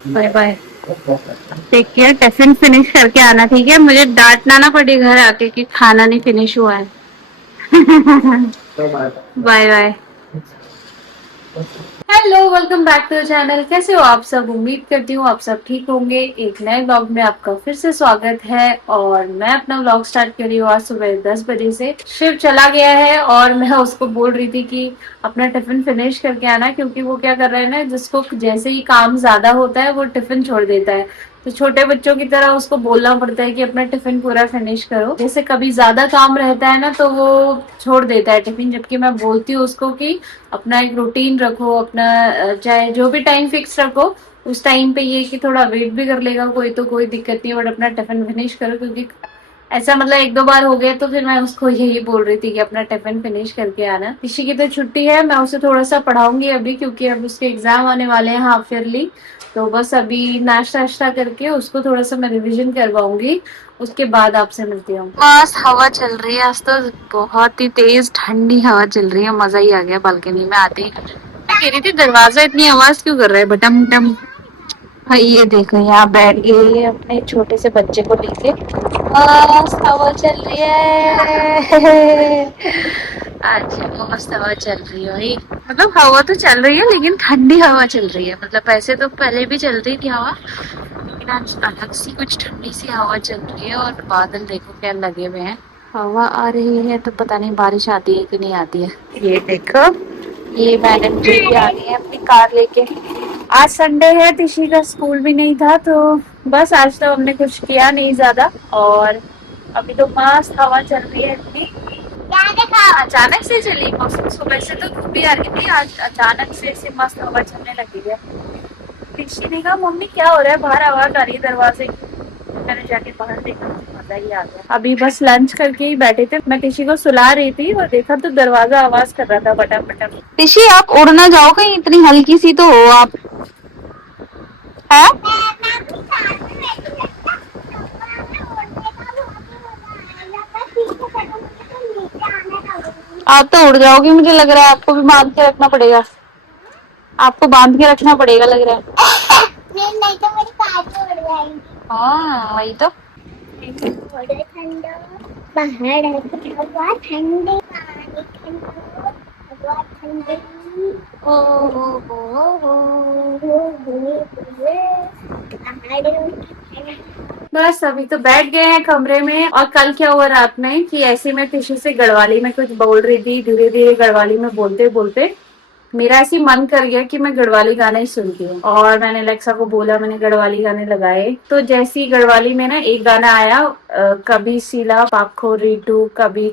Bye bye. Take care, tiffin finish करके आना, ठीक है? मुझे डांटना ना पड़े घर आके कि खाना नहीं फिनिश हुआ है। Bye bye. Hello, welcome back to the channel. कैसे हो आप सब? उम्मीद करती हूँ आप सब ठीक होंगे। एक नए व्लॉग में आपका फिर से स्वागत है और मैं अपना व्लॉग स्टार्ट कर रही हूँ आज सुबह 10 बजे से। शिव चला गया है और मैं उसको बोल रही थी कि अपना टिफिन फिनिश करके आना, क्योंकि वो क्या कर रहा है ना, जिसको जैसे ही काम ज्यादा होता है वो टिफिन छोड़ देता है। तो छोटे बच्चों की तरह उसको बोलना पड़ता है कि अपना टिफिन पूरा फिनिश करो। जैसे कभी ज्यादा काम रहता है ना तो वो छोड़ देता है टिफिन, जबकि मैं बोलती हूँ उसको कि अपना एक रूटीन रखो, अपना चाहे जो भी टाइम फिक्स रखो, उस टाइम पे ये कि थोड़ा वेट भी कर लेगा कोई तो कोई दिक्कत नहीं, बट अपना टिफिन फिनिश करो। क्योंकि ऐसा मतलब एक दो बार हो गया तो फिर मैं उसको यही बोल रही थी कि अपना टिफिन फिनिश करके आना। ऋषि की तो छुट्टी है, मैं उसे थोड़ा सा पढ़ाऊंगी अभी, क्योंकि अब उसके एग्जाम आने वाले हैं हाफ ईयरली। तो बस अभी नाश्ता वाश्ता करके उसको थोड़ा सा मैं रिविजन करवाऊंगी, उसके बाद आपसे मिलती हूँ। मस्त हवा चल रही है आज तो, बहुत ही तेज ठंडी हवा चल रही है, मजा ही आ गया बालकनी में आते ही। मैं कह रही थी दरवाजा इतनी आवाज क्यों कर रहा है, बटम बटम। हाँ, ये देखो यहाँ बैठ गई है अपने छोटे से बच्चे को लेके, मस्त हवा चल रही है। आज मस्त हवा चल रही है भाई। मतलब हवा तो चल रही है लेकिन ठंडी हवा चल रही है। मतलब ऐसे तो पहले भी चल रही थी हवा, लेकिन आज अलग सी कुछ ठंडी सी हवा चल रही है। और बादल देखो क्या लगे हुए हैं, हवा आ रही है तो पता नहीं बारिश आती है कि नहीं आती है। ये देखो, ये मैडम जी भी आ गई है अपनी कार लेके। आज संडे है, ऋषि का स्कूल भी नहीं था, तो बस आज तो हमने कुछ किया नहीं ज्यादा। और अभी तो मस्त हवा चल रही है इतनी। क्या देखा, अचानक से चली मौसम, सुबह से तो धूप ही आ रही थी, आज अचानक से ऐसी मस्त हवा चलने लगी है। ऋषि ने कहा मम्मी क्या हो रहा है, बाहर आवाज आ रही है दरवाजे की। मैंने जाके बाहर देखा, मजा ही आ गया। अभी बस लंच करके ही बैठे थे, मैं ऋषि को सुला रही थी और देखा तो दरवाजा आवाज कर रहा था, बटन बटन। ऋषि आप उड़ ना जाओ कहीं, इतनी हल्की सी तो हो आप। है, आप तो उड़ जाओगी, मुझे लग रहा है आपको भी बांध के रखना पड़ेगा। आपको बांध के रखना पड़ेगा लग रहा है। नहीं तो मेरी कार उड़ जाएगी। हाँ वही तो। ठंडा बाहर हवा ठंडी, पानी ठंडा, हवा ठंडी। ओ बस अभी तो बैठ गए हैं कमरे में। और कल क्या हुआ रात में कि ऐसे मैं किसी से गढ़वाली में कुछ बोल रही थी, धीरे धीरे गढ़वाली में बोलते बोलते मेरा ऐसी मन कर गया कि मैं गढ़वाली गाना ही सुनती हूँ। और मैंने अलेक्सा को बोला, मैंने गढ़वाली गाने लगाए, तो जैसी गढ़वाली में ना एक गाना आया, कभी सीला पाखो रीटू कभी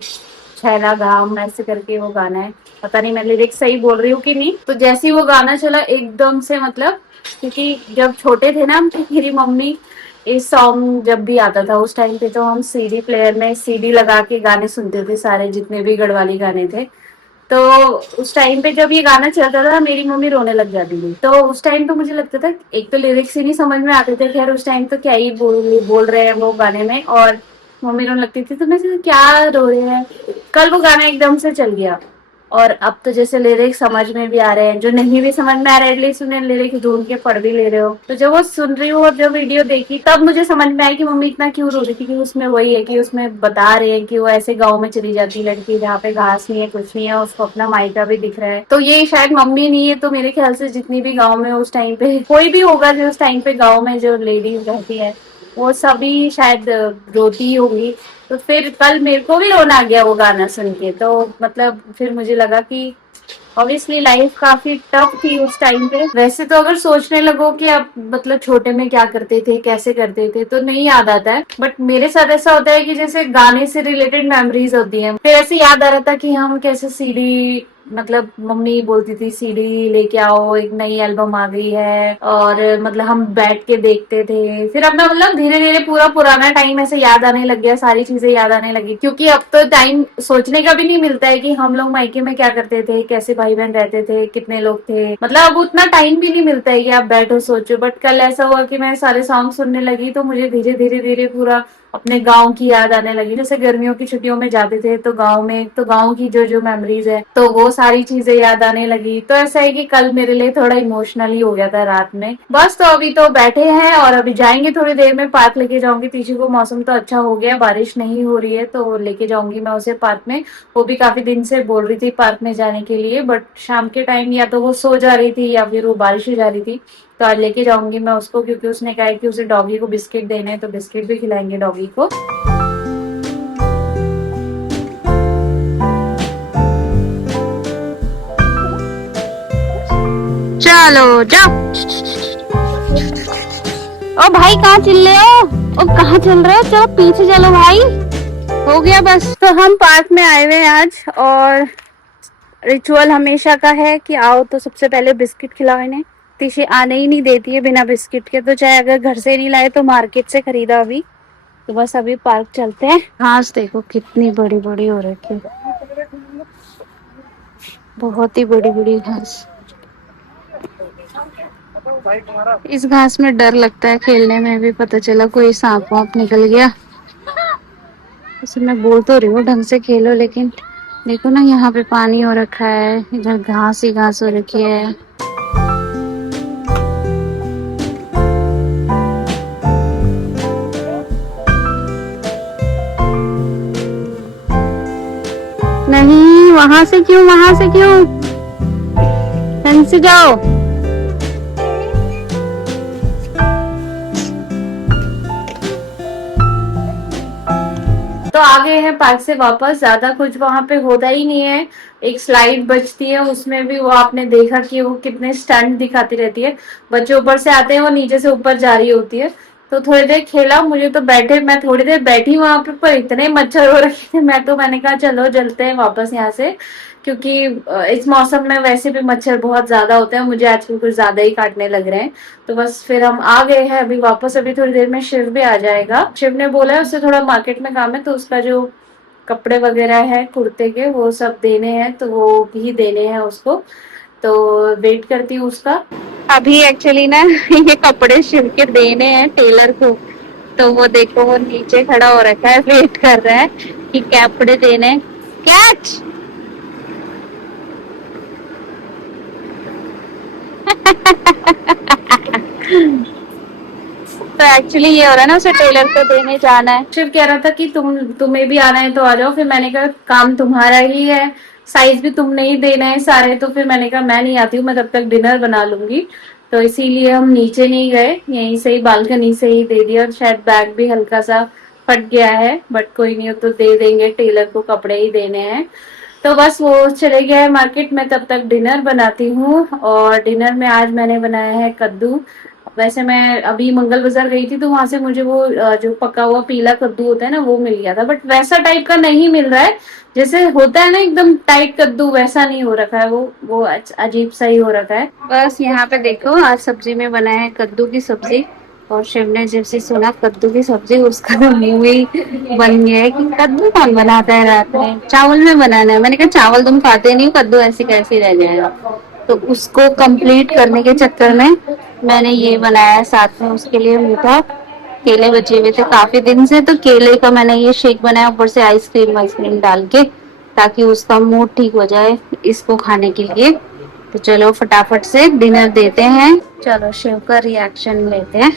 छैला घाम, ऐसे करके वो गाना है। पता नहीं मैं लिरिक्स सही बोल रही हूँ कि नहीं। तो जैसे ही वो गाना चला एकदम से, मतलब क्योंकि जब छोटे थे ना हम, तो मेरी मम्मी इस सॉन्ग जब भी आता था उस टाइम पे तो हम सीडी प्लेयर में सीडी लगा के गाने सुनते थे, सारे जितने भी गढ़वाली गाने थे। तो उस टाइम पे जब ये गाना चलता था मेरी मम्मी रोने लग जाती थी। तो उस टाइम तो मुझे लगता था एक तो लिरिक्स ही नहीं समझ में आते थे, खैर उस टाइम तो क्या ही बोल रहे हैं वो गाने में। और मम्मी रोने लगती थी तो मैं क्या रो रहे हैं। कल वो गाना एकदम से चल गया और अब तो जैसे लिरिक्स समझ में भी आ रहे हैं, जो नहीं भी समझ में आ रहा है एटलीस्ट उन्हें लिरिक्स ढूंढ के पढ़ भी ले रहे हो। तो जब वो सुन रही हूँ और जब वीडियो देखी तब मुझे समझ में आया कि मम्मी इतना क्यों रो रही थी। कि उसमें वही है कि उसमें बता रहे हैं कि वो ऐसे गाँव में चली जाती है लड़की जहाँ पे घास नहीं है, कुछ नहीं है, उसको अपना मायका भी दिख रहा है। तो ये शायद मम्मी नहीं है तो मेरे ख्याल से जितनी भी गाँव में उस टाइम पे कोई भी होगा जो उस टाइम पे गाँव में जो लेडीज रहती है वो सभी शायद रोती होगी। तो फिर कल मेरे को भी रोना आ गया वो गाना सुन के। तो मतलब फिर मुझे लगा कि ऑब्वियसली लाइफ काफी टफ थी उस टाइम पे। वैसे तो अगर सोचने लगो कि आप मतलब छोटे में क्या करते थे, कैसे करते थे, तो नहीं याद आता है। बट मेरे साथ ऐसा होता है कि जैसे गाने से रिलेटेड मेमोरीज होती हैं, फिर ऐसे याद आ रहा था कि हम कैसे सीडी, मतलब मम्मी बोलती थी सीडी लेके आओ, एक नई एल्बम आ गई है, और मतलब हम बैठ के देखते थे। फिर अपना मतलब धीरे धीरे पूरा पुराना टाइम ऐसे याद आने लग गया, सारी चीजें याद आने लगी। क्योंकि अब तो टाइम सोचने का भी नहीं मिलता है कि हम लोग मायके में क्या करते थे, कैसे भाई बहन रहते थे, कितने लोग थे। मतलब अब उतना टाइम भी नहीं मिलता है कि आप बैठो सोचो। बट कल ऐसा हुआ कि मैं सारे सॉन्ग सुनने लगी तो मुझे धीरे धीरे धीरे पूरा अपने गांव की याद आने लगी। जैसे गर्मियों की छुट्टियों में जाते थे तो गांव में, तो गांव की जो जो मेमोरीज है तो वो सारी चीजें याद आने लगी। तो ऐसा है कि कल मेरे लिए थोड़ा इमोशनली हो गया था रात में। बस तो अभी तो बैठे हैं और अभी जाएंगे थोड़ी देर में, पार्क लेके जाऊंगी तीजू को। मौसम तो अच्छा हो गया, बारिश नहीं हो रही है तो लेके जाऊंगी मैं उसे पार्क में। वो भी काफी दिन से बोल रही थी पार्क में जाने के लिए, बट शाम के टाइम या तो वो सो जा रही थी या फिर वो बारिश हो जा रही थी। तो आज लेके जाऊंगी मैं उसको, क्योंकि उसने कहा है कि उसे डॉगी को बिस्किट देने हैं, तो बिस्किट भी खिलाएंगे डॉगी को। चलो जाओ। ओ भाई कहाँ चल रहे हो? ओ कहाँ चल रहे हो? चलो पीछे चलो भाई। हो गया बस। तो हम पार्क में आए हुए हैं आज, और रिचुअल हमेशा का है कि आओ तो सबसे पहले बिस्किट खिलाओ इन्हें। तीशी आने ही नहीं देती है बिना बिस्किट के, तो चाहे अगर घर से नहीं लाए तो मार्केट से खरीदा अभी। तो बस अभी पार्क चलते हैं। घास देखो कितनी बड़ी बड़ी हो रखी है, बहुत ही बड़ी बड़ी घास। इस घास में डर लगता है खेलने में भी, पता चला कोई सांप वाप निकल गया। उसे मैं बोल तो रही हूँ ढंग से खेलो, लेकिन देखो ना यहाँ पे पानी हो रखा है, इधर घास ही घास हो रखी है। नहीं, वहां से क्यों, वहां से क्यों, ढंग से जाओ। तो आ गए हैं पार्क से वापस। ज्यादा कुछ वहां पे होता ही नहीं है। एक स्लाइड बचती है, उसमें भी वो आपने देखा कि वो कितने स्टंट दिखाती रहती है। बच्चे ऊपर से आते हैं, वो नीचे से ऊपर जा रही होती है। तो थोड़ी देर खेला, मुझे तो बैठे, मैं थोड़ी देर बैठी वहां पे, पर इतने मच्छर हो रखे थे, मैंने कहा चलो चलते हैं वापस यहाँ से, क्योंकि इस मौसम में वैसे भी मच्छर बहुत ज्यादा होते हैं, मुझे आजकल कुछ ज्यादा ही काटने लग रहे हैं। तो बस फिर हम आ गए हैं अभी वापस। अभी थोड़ी देर में शिव भी आ जाएगा। शिव ने बोला है उससे थोड़ा मार्केट में काम है, तो उसका जो कपड़े वगैरह है कुर्ते के वो सब देने हैं, तो वो भी देने हैं उसको। तो वेट करती हूँ उसका। अभी एक्चुअली ना ये कपड़े शिव के देने हैं टेलर को। तो वो देखो वो नीचे खड़ा हो रखा है, वेट कर रहा है कि कपड़े देने। कैच। तो एक्चुअली ये हो रहा है ना, उसे टेलर को देने जाना है। शिव कह रहा था कि तुम्हें भी आना है तो आ जाओ। फिर मैंने कहा काम तुम्हारा ही है, साइज भी तुमने ही देना है सारे। तो फिर मैंने कहा मैं नहीं आती हूँ, मैं तब तक डिनर बना लूंगी। तो इसीलिए हम नीचे नहीं गए, यहीं से ही बालकनी से ही दे दिया। और शायद बैग भी हल्का सा फट गया है, बट कोई नहीं, तो दे देंगे, टेलर को कपड़े ही देने हैं। तो बस वो चले गया है मार्केट में, तब तक डिनर बनाती हूँ। और डिनर में आज मैंने बनाया है कद्दू। वैसे मैं अभी मंगल बाजार गई थी तो वहां से मुझे वो जो पका हुआ पीला कद्दू होता है ना वो मिल गया था, बट वैसा टाइप का नहीं मिल रहा है। जैसे होता है ना एकदम टाइट कद्दू, वैसा नहीं हो रखा है वो अजीब सा ही हो रखा है। बस यहाँ पे देखो आज सब्जी में बनाया है कद्दू की सब्जी। और शिव ने जैसे सुना कद्दू की सब्जी, उसका तो मुंह ही बन गया है कि कद्दू कौन बनाता है रात में, चावल में बनाना है। मैंने कहा चावल तुम खाते नहीं हो, कद्दू ऐसे कैसे रह जाएगा। तो उसको कंप्लीट करने के चक्कर में मैंने ये बनाया, साथ में उसके लिए मीठा। केले बचे हुए थे काफी दिन से, तो केले का मैंने ये शेक बनाया, ऊपर से आइसक्रीम आइसक्रीम डाल के, ताकि उसका मूड ठीक हो जाए इसको खाने के लिए। तो चलो फटाफट से डिनर देते हैं। चलो शिव का रिएक्शन लेते हैं।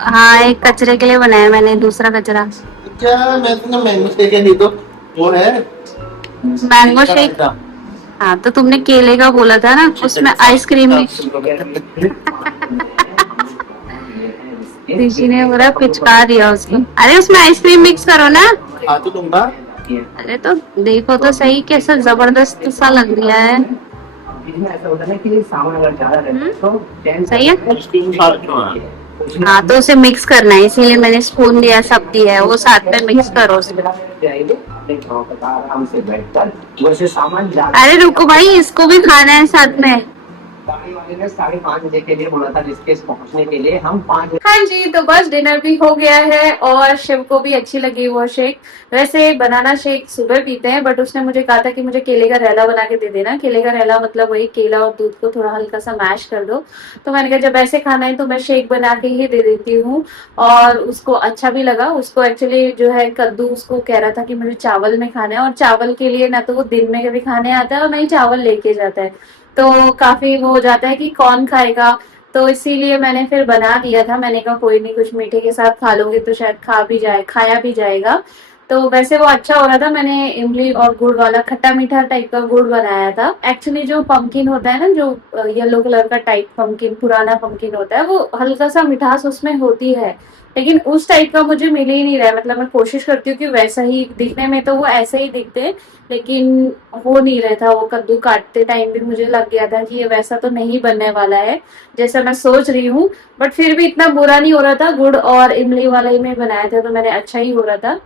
हाँ एक कचरे के लिए बनाया मैंने, दूसरा कचरा। क्या मैं तो मैंगो शेक है, नहीं तो वो है मैंगो शेक। हाँ तो तुमने केले का बोला था ना, उसमें आइसक्रीम मिक्स। ऋषि ने पूरा पिचका दिया उसको। अरे उसमें आइसक्रीम मिक्स करो ना। हाँ तो दूंगा। अरे तो देखो तो सही, कैसा जबरदस्त सा लग रहा है। सही है। हाँ तो उसे मिक्स करना है, इसीलिए मैंने स्पून दिया, सब दिया है, वो साथ में मिक्स करो उसमें। अरे रुको भाई, इसको भी खाना है साथ में। गाड़ी वाले ने 5:30 के लिए बोला था ऋषिकेश पहुंचने के लिए। हम 5 हाँ जी, तो बस डिनर भी हो गया है और शिव को भी अच्छी लगी वो शेक। वैसे बनाना शेक सुबह पीते हैं, बट उसने मुझे कहा था कि मुझे केले का रैला बना के दे देना। केले का रैला मतलब वही केला और दूध को थोड़ा हल्का सा मैश कर दो। तो मैंने कहा जब ऐसे खाना है तो मैं शेक बना के ही दे देती हूँ। और उसको अच्छा भी लगा। उसको एक्चुअली जो है कद्दू उसको कह रहा था कि मुझे चावल में खाना है, और चावल के लिए ना तो वो दिन में कभी खाने आता है और ना ही चावल लेके जाता है। तो काफी वो हो जाता है कि कौन खाएगा। तो इसीलिए मैंने फिर बना दिया था। मैंने कहा कोई नहीं, कुछ मीठे के साथ खा लोगे तो शायद खाया भी जाएगा। तो वैसे वो अच्छा हो रहा था। मैंने इमली और गुड़ वाला खट्टा मीठा टाइप का गुड़ बनाया था। एक्चुअली जो पंपकिन होता है ना, जो येलो कलर का टाइप पंपकिन, पुराना पंपकिन होता है, वो हल्का सा मिठास उसमें होती है। लेकिन उस टाइप का मुझे मिल ही नहीं रहा है। मतलब मैं कोशिश करती हूँ कि वैसा ही दिखने में तो वो ऐसे ही दिखते हैं, लेकिन हो नहीं रहा था। वो कद्दू काटते टाइम भी मुझे लग गया था कि ये वैसा तो नहीं बनने वाला है जैसा मैं सोच रही हूँ। बट फिर भी इतना बुरा नहीं हो रहा था। गुड़ और इमली वाला ही मैं बनाया था, तो मैंने अच्छा ही हो रहा था।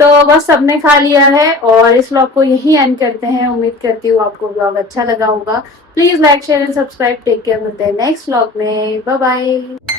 तो बस सबने खा लिया है और इस व्लॉग को यही एंड करते हैं। उम्मीद करती हूँ आपको व्लॉग अच्छा लगा होगा। Please like share and subscribe. Take care, मिलते हैं नेक्स्ट व्लॉग में। बाय बाय।